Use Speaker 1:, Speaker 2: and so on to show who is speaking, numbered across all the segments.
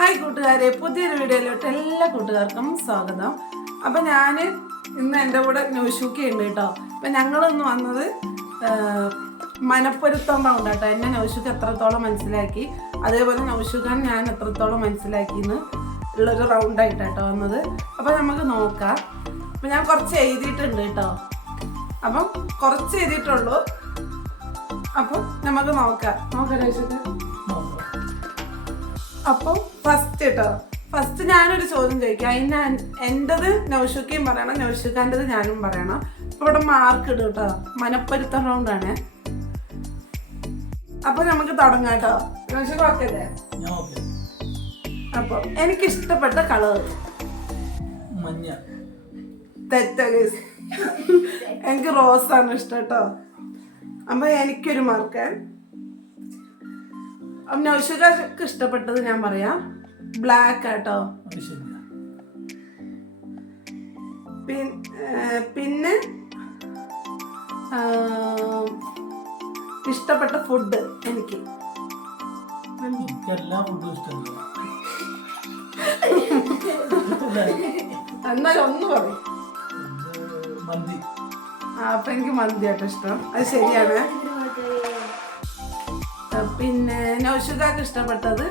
Speaker 1: Hi കൂട്ടുകാരെ പുതിയൊരു വീഡിയോയിലോട്ട് എല്ലാ കൂട്ടുകാർക്കും സ്വാഗതം. അപ്പം ഞാൻ ഇന്ന് എന്റെ കൂടെ നൗഷൂക്കി ഉണ്ട് കേട്ടോ. അപ്പം ഞങ്ങളൊന്ന് വന്നത് മനപ്പൊരുത്തം റൗണ്ട് കേട്ടോ എന്നെ നൗഷുക്ക് എത്രത്തോളം മനസ്സിലാക്കി അതേപോലെ നൗഷുഖാൻ ഞാൻ എത്രത്തോളം മനസ്സിലാക്കി എന്ന് ഉള്ളൊരു റൗണ്ടായിട്ട് കേട്ടോ വന്നത്. അപ്പം നമുക്ക് നോക്കാം. അപ്പം ഞാൻ കുറച്ച് എഴുതിയിട്ടുണ്ട് കേട്ടോ. അപ്പം കുറച്ച് എഴുതിയിട്ടുള്ളൂ. അപ്പം നമുക്ക് നോക്കാം. നോക്കാം നൗഷുഖ അപ്പം ഫസ്റ്റ് കേട്ടോ ഫസ്റ്റ് ഞാനൊരു ചോദ്യം ചോദിക്കാം. അതിന് എന്റെത് നൗഷുക്കയും പറയണം നൗഷുക്കാന്റെത് ഞാനും പറയണം. അപ്പൊ ഇവിടെ മാർക്ക് ഇടും കേട്ടോ മനപ്പൊരുത്തം റൗണ്ടാണ് അപ്പൊ നമുക്ക് തുടങ്ങാം കേട്ടോ നൗഷുക്ക് ഓക്കെ അല്ലേ? അപ്പൊ എനിക്ക് ഇഷ്ടപ്പെട്ട കളർ
Speaker 2: മഞ്ഞ.
Speaker 1: തെറ്റ guys. എനിക്ക് റോസാണ് ഇഷ്ടം കേട്ടോ അപ്പൊ എനിക്കൊരു മാർക്ക് അപ്പം നൗഷുക്ക് ഇഷ്ടപ്പെട്ടത് ഞാൻ പറയാം. ബ്ലാക്ക് ആട്ടോ? പിന്നെ ഇഷ്ടപ്പെട്ട ഫുഡ് എനിക്ക്.
Speaker 2: എല്ലാ ഫുഡും ഇഷ്ടമില്ല
Speaker 1: എന്നാലും ഒന്ന് പറയും
Speaker 2: മന്തി.
Speaker 1: അപ്പൊ എനിക്ക് മന്തി ആട്ടോ ഇഷ്ടം. അത് ശരിയാണ്. പിന്നെ നൗഷുകാക്ക് ഇഷ്ടപ്പെട്ടത്.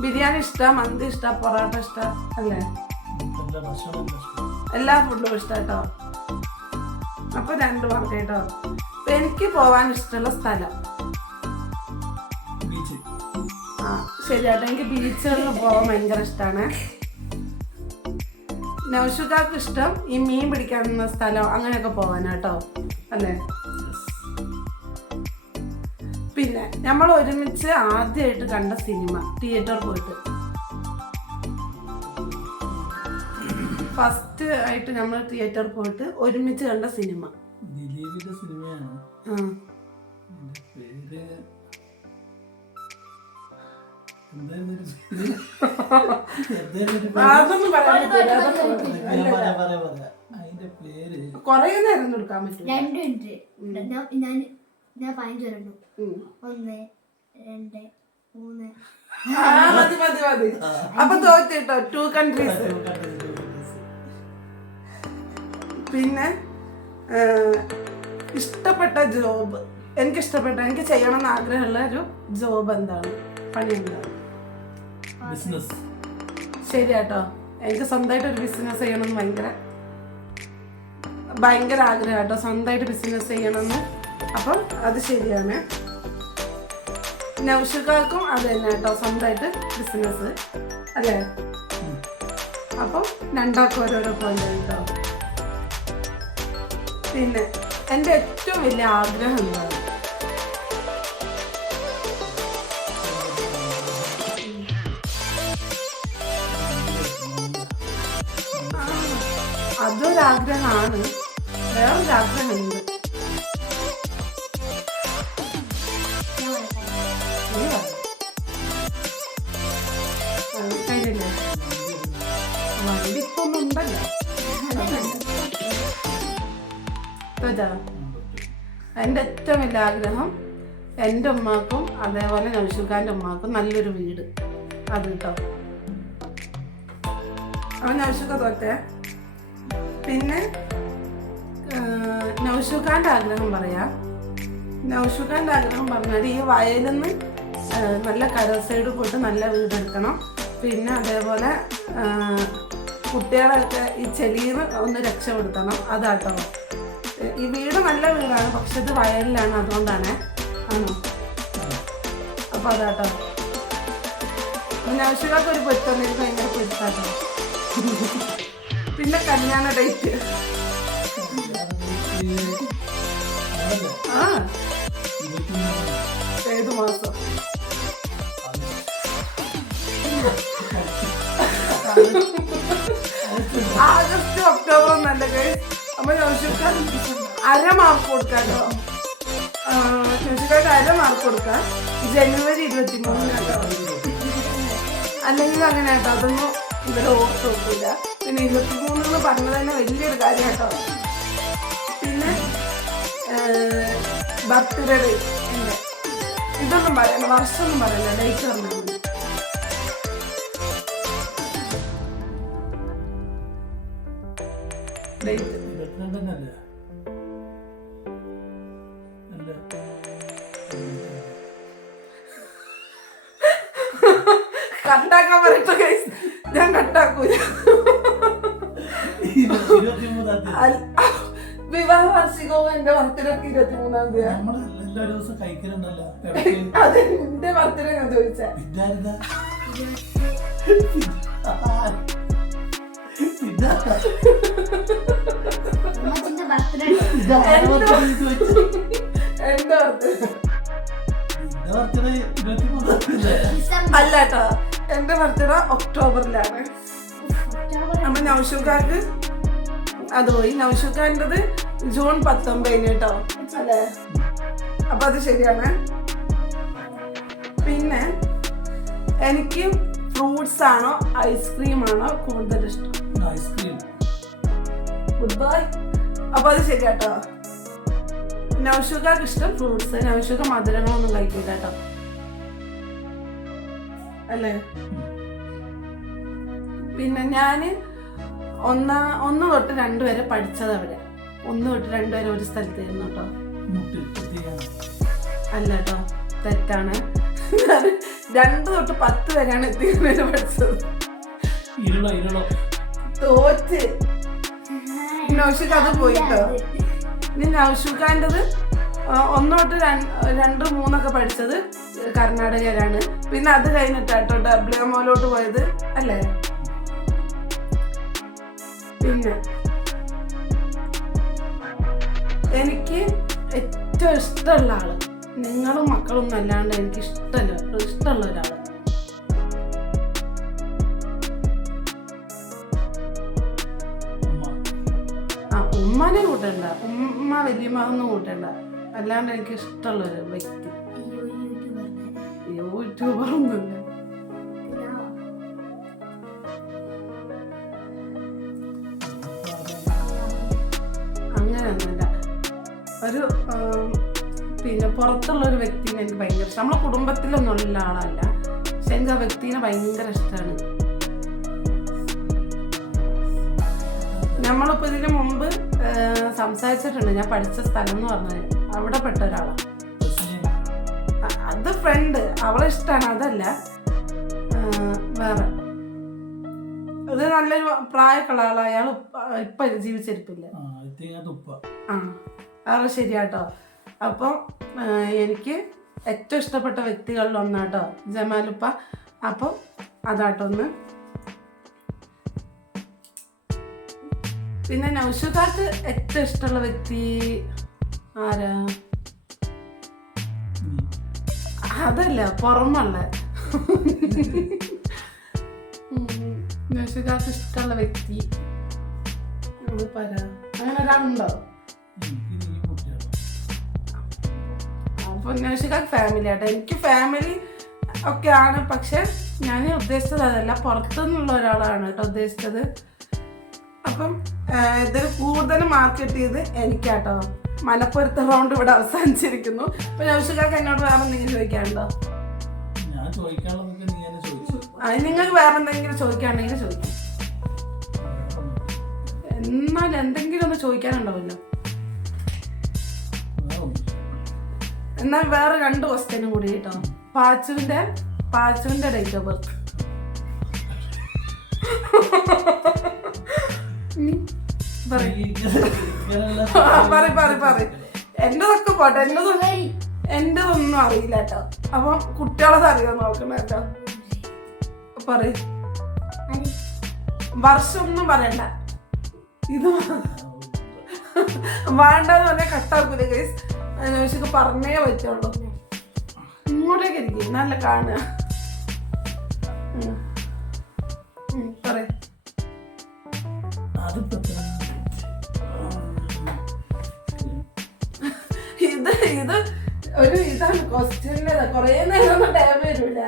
Speaker 1: ബിരിയാണി ഇഷ്ടം മന്തി ഇഷ്ടം പൊറോട്ട ഇഷ്ടം അല്ലേ?
Speaker 2: എല്ലാ
Speaker 1: ഫുഡും ഇഷ്ടം കേട്ടോ. അപ്പൊ രണ്ടു പേർക്ക് കേട്ടോ. അപ്പൊ എനിക്ക് പോവാൻ ഇഷ്ടമുള്ള സ്ഥലം. ആ ശരിയാട്ടോ. എനിക്ക് ബീച്ചുകളിൽ പോകാൻ ഭയങ്കര ഇഷ്ടമാണ്. നൗഷുക്കാർക്ക് ഇഷ്ടം. ഈ മീൻ പിടിക്കാൻ സ്ഥലം അങ്ങനെയൊക്കെ പോകാനാട്ടോ അല്ലേ? പിന്നെ നമ്മൾ ഒരുമിച്ച് ആദ്യമായിട്ട് കണ്ട സിനിമ തിയേറ്ററിൽ പോയിട്ട്. ഫസ്റ്റ് ആയിട്ട് നമ്മൾ തിയേറ്ററിൽ പോയിട്ട് ഒരുമിച്ച് കണ്ട സിനിമ.
Speaker 2: ദിലീപിന്റെ സിനിമയാണ്.
Speaker 1: കുറേ നേരം ഒന്നും എടുക്കാൻ പറ്റില്ല
Speaker 3: രണ്ട് മിനിറ്റ്. ഞാൻ ഞാൻ പതിനഞ്ച് വരണ്ടു ഒന്ന് രണ്ട് മൂന്ന്.
Speaker 1: മതി മതി മതി. അപ്പൊ തോറ്റിട്ടോ. ടു കൺട്രീസ് പിന്നെ ഇഷ്ടപ്പെട്ട ജോബ്. എനിക്ക് ഇഷ്ടപ്പെട്ട എനിക്ക് ചെയ്യണം എന്ന് ആഗ്രഹമുള്ള ഒരു ജോബ് എന്താണ്? പണി എന്താണ്?
Speaker 2: ബിസിനസ്
Speaker 1: ശരിയാട്ടോ. എനിക്ക് സ്വന്തമായിട്ട് ഒരു ബിസിനസ് ചെയ്യണമെന്ന് ഭയങ്കര ഭയങ്കര ആഗ്രഹം കേട്ടോ സ്വന്തമായിട്ട് ബിസിനസ് ചെയ്യണമെന്ന് അപ്പം അത് ശരിയാണ്. നൗഷക്കാർക്കും അത് തന്നെ കേട്ടോ സ്വന്തമായിട്ട് ബിസിനസ് അല്ലേ? അപ്പം രണ്ടാൾക്കും ഓരോരോ പോയിന്റ് കേട്ടോ. പിന്നെ എന്റെ ഏറ്റവും വലിയ ആഗ്രഹം എന്താണ്? അതൊരാഗ്രഹമാണ്. വേറൊരു ഇതാ എന്റെ ഏറ്റവും വലിയ ആഗ്രഹം എന്റെ ഉമ്മാക്കും അതേപോലെ നൗഷുഖാന്റെ ഉമ്മാക്കും നല്ലൊരു വീട്. അത് കേട്ടോ അവൻ നൗഷുഖ തോറ്റേ? പിന്നെ നൗഷുഖാന്റെ ആഗ്രഹം പറയാം. നൗഷുഖാന്റെ ആഗ്രഹം പറഞ്ഞാൽ ഈ വയലിൽ നിന്ന് നല്ല കര സൈഡ് പോയിട്ട് നല്ല വീടെടുക്കണം പിന്നെ അതേപോലെ കുട്ടികളൊക്കെ ഈ ചെളിയിൽ ഒന്ന് രക്ഷപ്പെടുത്തണം. അതാട്ടോ. ഈ വീട് നല്ല വീടാണ്. പക്ഷെ ഇത് വയലിലാണ് അതുകൊണ്ടാണ്. ആണോ? അപ്പൊ അതാട്ടോ. നൗഷുഖാക്ക് ഒരു പൊരുത്തം എനിക്ക് ഭയങ്കര പൊരുത്താട്ടോ. പിന്നെ കല്യാണ ഡേറ്റ് ആ. ഏത് മാസം? ആഗസ്റ്റ് ഒക്ടോബർ നല്ല അമ്മ ജോഷിക്കാൻ അര മാർക്ക് കൊടുക്കാൻ ജോഷിക്കാർക്ക് അര മാർക്ക് കൊടുക്കാൻ ജനുവരി ഇരുപത്തി മൂന്നിനാണ് അല്ലെങ്കിൽ അങ്ങനെ കേട്ടോ അതൊന്നും ഇവിടെ ഓർത്തൊന്നുമില്ല പിന്നെ ഇരുപത്തി മൂന്നെന്ന് പറഞ്ഞത് തന്നെ വലിയൊരു കാര്യം കേട്ടോ. പിന്നെ ബർത്ത്ഡേ ഡേറ്റ് ഇതൊന്നും പറയണ്ട വർഷമൊന്നും പറയണ്ട ഡേറ്റ് പറഞ്ഞു ഡേറ്റ്. ഡേറ്റ്
Speaker 2: ഇരുപത്തിരണ്ടിനല്ലേ അല്ല
Speaker 1: കട്ടാക്കാൻ പറയട്ടെ guys. ഞാൻ കണ്ടാക്കൂല. വിവാഹ വാർഷികവും എന്റെ ബർത്ത്ഡേ ഇരുപത്തി മൂന്നാം തീയതി.
Speaker 2: നമ്മൾ എല്ലാ ദിവസം കഴിക്കലുണ്ടല്ലോ. ഇടയ്ക്ക്
Speaker 1: അത് എന്റെ ബർത്ത്ഡേ ഞാൻ ചോദിച്ചേ.
Speaker 2: പിന്നാരുതാ
Speaker 1: അല്ല കേട്ടോ എന്റെ ബർത്ത്ഡേ ഒക്ടോബറിലാണ്. അപ്പൊ നൗഷുക്കാർക്ക് അത് പോയി. നൗഷുക്കാന്റെത് ജൂൺ പത്തൊമ്പതിന് കേട്ടോ. അല്ലേ അപ്പൊ അത് ശരിയാണ്. പിന്നെ എനിക്ക് ഫ്രൂട്ട്സ് ആണോ ഐസ്ക്രീം ആണോ കൂടുതൽ ഇഷ്ടം
Speaker 2: ഐസ്ക്രീം.
Speaker 1: Good bye. അപ്പൊ അത് ശരിയാട്ടോ. നൗഷുക്കാർക്ക് ഇഷ്ടം ഫ്രൂട്ട്സ് നൗഷുക്ക മധുരങ്ങളൊന്നും കഴിക്കില്ല കേട്ടോ. അല്ലേ? പിന്നെ ഞാൻ ഒന്നാ ഒന്ന് തൊട്ട് രണ്ട് വരെ പഠിച്ചത് അവിടെ ഒന്ന് തൊട്ട് രണ്ട് വരെ ഒരു സ്ഥലത്തായിരുന്നു കേട്ടോ. അല്ല കേട്ടോ തെറ്റാണ്. രണ്ട് തൊട്ട് പത്ത് വരെയാണ് എത്തിയത് പഠിച്ചത്. തോറ്റ്. നൗഷിക്ക് അത് പോയിട്ടോ ഇനി നൗഷിക്കാന്റെത് ഒന്ന് തൊട്ട് രണ്ട് മൂന്നൊക്കെ പഠിച്ചത് കർണാടകയിലാണ്. പിന്നെ അത് കഴിഞ്ഞിട്ടാട്ടോ ഡബ്ല്യു എമ്മോലോട്ട് പോയത് അല്ലേ? പിന്നെ. എനിക്ക് ഏറ്റവും ഇഷ്ടമുള്ള ആൾ നിങ്ങളും മക്കളും അല്ലാണ്ട് എനിക്ക് ഇഷ്ടമല്ല ഇഷ്ടമുള്ള ഒരാൾ. ഉമ്മാനെ കൂട്ടണ്ട. ഉമ്മ വലിയമ്മ കൂട്ടണ്ട. അല്ലാണ്ട് എനിക്ക് ഇഷ്ടമുള്ള ഒരു വ്യക്തി. യൂട്യൂബർ അങ്ങനെയൊന്നുമില്ല. ഒരു പിന്നെ പുറത്തുള്ള ഒരു വ്യക്തിനെ എനിക്ക് ഭയങ്കര ഇഷ്ടം. നമ്മളെ കുടുംബത്തിലൊന്നുള്ള ആളല്ല. പക്ഷെ എനിക്ക് ആ വ്യക്തിനെ ഭയങ്കര ഇഷ്ടമാണ്. നമ്മളിപ്പോൾ ഇതിന് മുമ്പ് സംസാരിച്ചിട്ടുണ്ട്. ഞാൻ പഠിച്ച സ്ഥലം എന്ന് പറഞ്ഞത് അവിടെ പെട്ട ഒരാളാണ് അത് ഫ്രണ്ട് അവളെ ഇഷ്ടമാണ് അതല്ല വേറെ. അത് നല്ലൊരു പ്രായമൊക്കെയുള്ള ആളാ. അയാൾ ഇപ്പൊ ജീവിച്ചിരിപ്പില്ല?
Speaker 2: ആ
Speaker 1: ശരിയാട്ടോ. അപ്പം എനിക്ക് ഏറ്റവും ഇഷ്ടപ്പെട്ട വ്യക്തികളിൽ ഒന്നാട്ടോ ജമാലുപ്പ. അപ്പം അതാട്ടോ ഒന്ന് പിന്നെ നൗഷുക്കാർക്ക് ഏറ്റവും ഇഷ്ടമുള്ള വ്യക്തി ആരാ. അതല്ല പുറമുള്ള നൗഷുക്കാർക്ക് ഇഷ്ടമുള്ള വ്യക്തി. അങ്ങനെ ഒരാളുണ്ടോ അപ്പൊ നൗഷികാക്ക് ഫാമിലി ആട്ടോ. എനിക്ക് ഫാമിലി ഒക്കെ ആണ് പക്ഷെ ഞാൻ ഉദ്ദേശിച്ചത് അതല്ല. പുറത്തുനിന്നുള്ള ഒരാളാണ് കേട്ടോ ഉദ്ദേശിച്ചത്. അപ്പം ഇതിൽ കൂടുതൽ മാർക്കറ്റ് ചെയ്ത് എനിക്കാട്ടോ. മലപ്പുറത്ത് റൗണ്ട് ഇവിടെ അവസാനിച്ചിരിക്കുന്നു. അപ്പൊ ജോഷിക്കാർക്ക് എന്നോട് വേറെ എന്തെങ്കിലും ചോദിക്കാനുണ്ടോ? നിങ്ങൾക്ക് വേറെ എന്തെങ്കിലും ചോദിക്കാണെങ്കിൽ ചോദിക്കും. എന്നാൽ എന്തെങ്കിലും ഒന്ന് ചോദിക്കാനുണ്ടാവില്ലോ. എന്നാൽ വേറെ രണ്ട് ക്വസ്റ്റ്യനും കൂടി കേട്ടോ. പാച്ചുവിന്റെ പാച്ചുവിന്റെ ഡേറ്റ് ഓഫ് ബർത്ത് പറ പറ പറ എന്റെതൊക്കെ പോട്ടെ എന്നതും എന്റെതൊന്നും അറിയില്ല കേട്ടോ. അപ്പൊ കുട്ടികളത് അറിയാൻ നോക്കണം കേട്ടോ പറ വർഷം ഒന്നും പറയണ്ട. ഇത് വേണ്ടെന്ന് പറഞ്ഞാൽ കട്ടാക്കൂല ഗൈസ് അന്വേഷിക്ക് പറഞ്ഞേ പറ്റുള്ളൂ. ഇങ്ങോട്ടേക്ക് ഇരിക്കും നല്ല കാണുക. ഉം. ഇത് ഒരു ഇതാണ് ക്വസ്റ്റ്യനിൽ കൊറേ നേരം ടൈം വരൂല.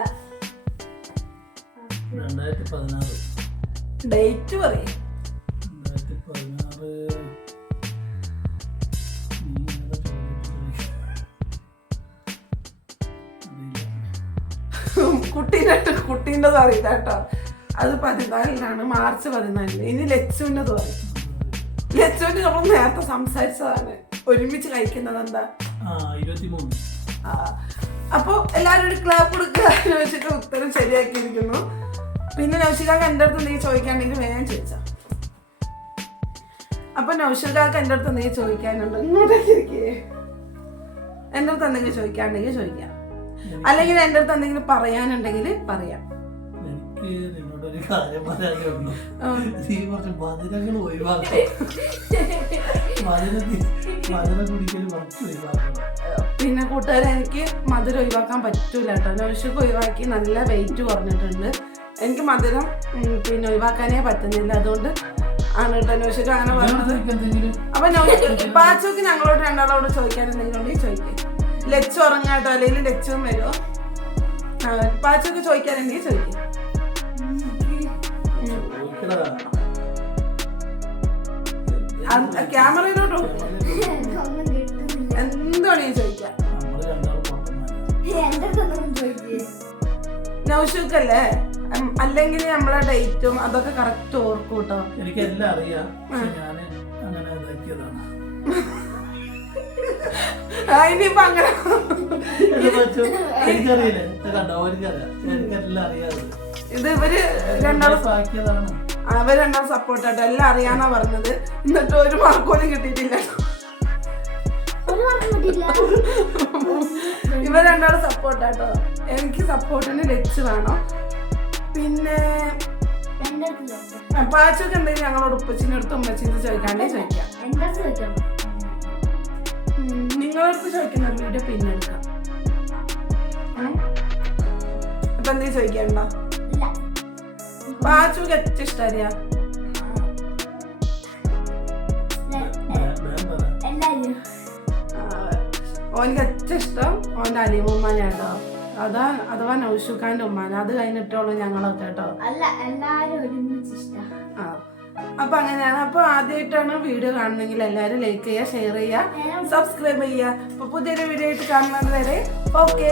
Speaker 2: രണ്ടായിരത്തി പതിനാറ്
Speaker 1: ഡേറ്റ് പറയും.
Speaker 2: രണ്ടായിരത്തി പതിനാറ് കുട്ടീന്റെ കുട്ടീന്റെ അറിയില്ല
Speaker 1: കേട്ടോ അത് പതിനാലിനാണ്. മാർച്ച് പതിനാലിന്. ഇനി ലച്ചുവിന്റെ പറയും. ലച്ചുവിന്റെ നമ്മൾ നേരത്തെ സംസാരിച്ചതാണ്. ഒരുമിച്ച് കഴിക്കുന്നത് എന്താ? അപ്പോൾ എല്ലാവരും ഒരു ക്ലാപ്പ് കൊടുക്കുക എന്ന് വെച്ചിട്ട് ഉത്തരം ശരിയാക്കിയിരിക്കുന്നു. പിന്നെ നൗഷികാക്ക് എന്റെ അടുത്ത് നീ ചോദിക്കാണ്ടെങ്കിൽ വേഗം ചോദിച്ചാ. അപ്പൊ നൗഷികാക്ക് എന്റെ അടുത്ത് നീ ചോദിക്കാനുണ്ട്? ഇങ്ങോട്ടേക്ക് ഇരിക്കേ. എന്റെ അടുത്ത് എന്തെങ്കിലും ചോദിക്കാണ്ടെങ്കിൽ ചോദിക്കാം. അല്ലെങ്കിൽ എന്റെ അടുത്ത് എന്തെങ്കിലും പറയാനുണ്ടെങ്കിൽ പറയാം.
Speaker 2: നിന്നോടൊരു കാര്യം പറയാനുള്ളൂ
Speaker 1: ഉം.
Speaker 2: നീ കുറച്ച് മധുരങ്ങൾ ഒഴിവാക്കണം. മധുരത്തിൽ മധുരം കുടിക്കൽ കുറച്ച് ഒഴിവാക്കണം.
Speaker 1: പിന്നെ കൂട്ടുകാരെ എനിക്ക് മധുരം ഒഴിവാക്കാൻ പറ്റൂല കേട്ടോ. നോഷക്ക് ഒഴിവാക്കി നല്ല വെയിറ്റ് കുറഞ്ഞിട്ടുണ്ട്. എനിക്ക് മധുരം പിന്നെ ഒഴിവാക്കാനേ പറ്റുന്നില്ല. അതുകൊണ്ട് ആണ് കേട്ടോ നോഷക്ക് അങ്ങനെ പറഞ്ഞത്. അപ്പൊ പാച്ചോക്ക് ഞങ്ങളോട് രണ്ടാളോട് ചോദിക്കാൻ എന്തെങ്കിലും ചോദിക്കും. ലച്ചു ഉറങ്ങാട്ടോ? അല്ലെങ്കിൽ ലച്ചും വരുമോ ചോദിക്കാൻ എന്തെങ്കിലും ചോദിക്കും. ക്യാമറയിലോട്ട്?
Speaker 3: എന്താണ് ഈ ചോദിക്കാൻ
Speaker 1: നൗഷിക്കല്ലേ? അല്ലെങ്കിൽ നമ്മളെ ഡേറ്റും അതൊക്കെ കറക്റ്റ് ഓർക്കും കേട്ടോ.
Speaker 2: എനിക്ക് എല്ലാം അറിയാം അങ്ങനെ ഇതാക്കിയതാണ്.
Speaker 1: ഇനിയിപ്പോ അങ്ങനെ
Speaker 2: ഇത് പറ്റും. എനിക്കറിയില്ല. ഇത് കണ്ടോ? അവർക്കറിയാം. എനിക്കെല്ലാം അറിയാതെ
Speaker 1: ഇത് ഇവർ രണ്ടാളും അവർ രണ്ടാളും സപ്പോർട്ട് ആട്ടോ. എല്ലാം അറിയാന്നാ പറഞ്ഞത്. എന്നിട്ട് ഒരു മാർക്ക് പോലും കിട്ടിയിട്ടില്ല. ഇവർ രണ്ടാളും സപ്പോർട്ട് ആട്ടോ. എനിക്ക് സപ്പോർട്ടിന് രക്ഷ വേണം. പിന്നെ പാച്ചൊക്കെ എന്തെങ്കിലും ഞങ്ങളോട് ഉപ്പച്ചിന്റെ അടുത്ത് ഉമ്മച്ചിന്ന് ചോദിക്കാണ്ടേ ചോദിക്കാം. നിങ്ങളടുത്ത് ചോദിക്കുന്ന വീഡിയോ പിന്നെ എടുക്കാം. അപ്പൊ എന്തെങ്കിലും ചോദിക്കണ്ടോ
Speaker 2: ഞാൻ- ഞാൻ
Speaker 3: എല്ലാരും
Speaker 1: ഓനിക്ക് ഏറ്റവും ഇഷ്ടം ഓന്റെ അലിമുമ്മാനെ കേട്ടോ അതാ അഥവാ നൗഷുഖാന്റെ ഉമ്മാനെ അത് കഴിഞ്ഞിട്ടുള്ളൂ ഞങ്ങളൊക്കെ കേട്ടോ
Speaker 3: അല്ല എല്ലാരും ഒരുമിച്ച്
Speaker 1: അപ്പൊ അങ്ങനെയാണ് അപ്പൊ ആദ്യമായിട്ടാണ് വീഡിയോ കാണുന്നെങ്കിൽ എല്ലാരും ലൈക്ക് ചെയ്യുക ഷെയർ ചെയ്യുക സബ്സ്ക്രൈബ് ചെയ്യുക അപ്പൊ പുതിയൊരു വീഡിയോ ആയിട്ട് കാണുന്നത് വരെ ഓക്കെ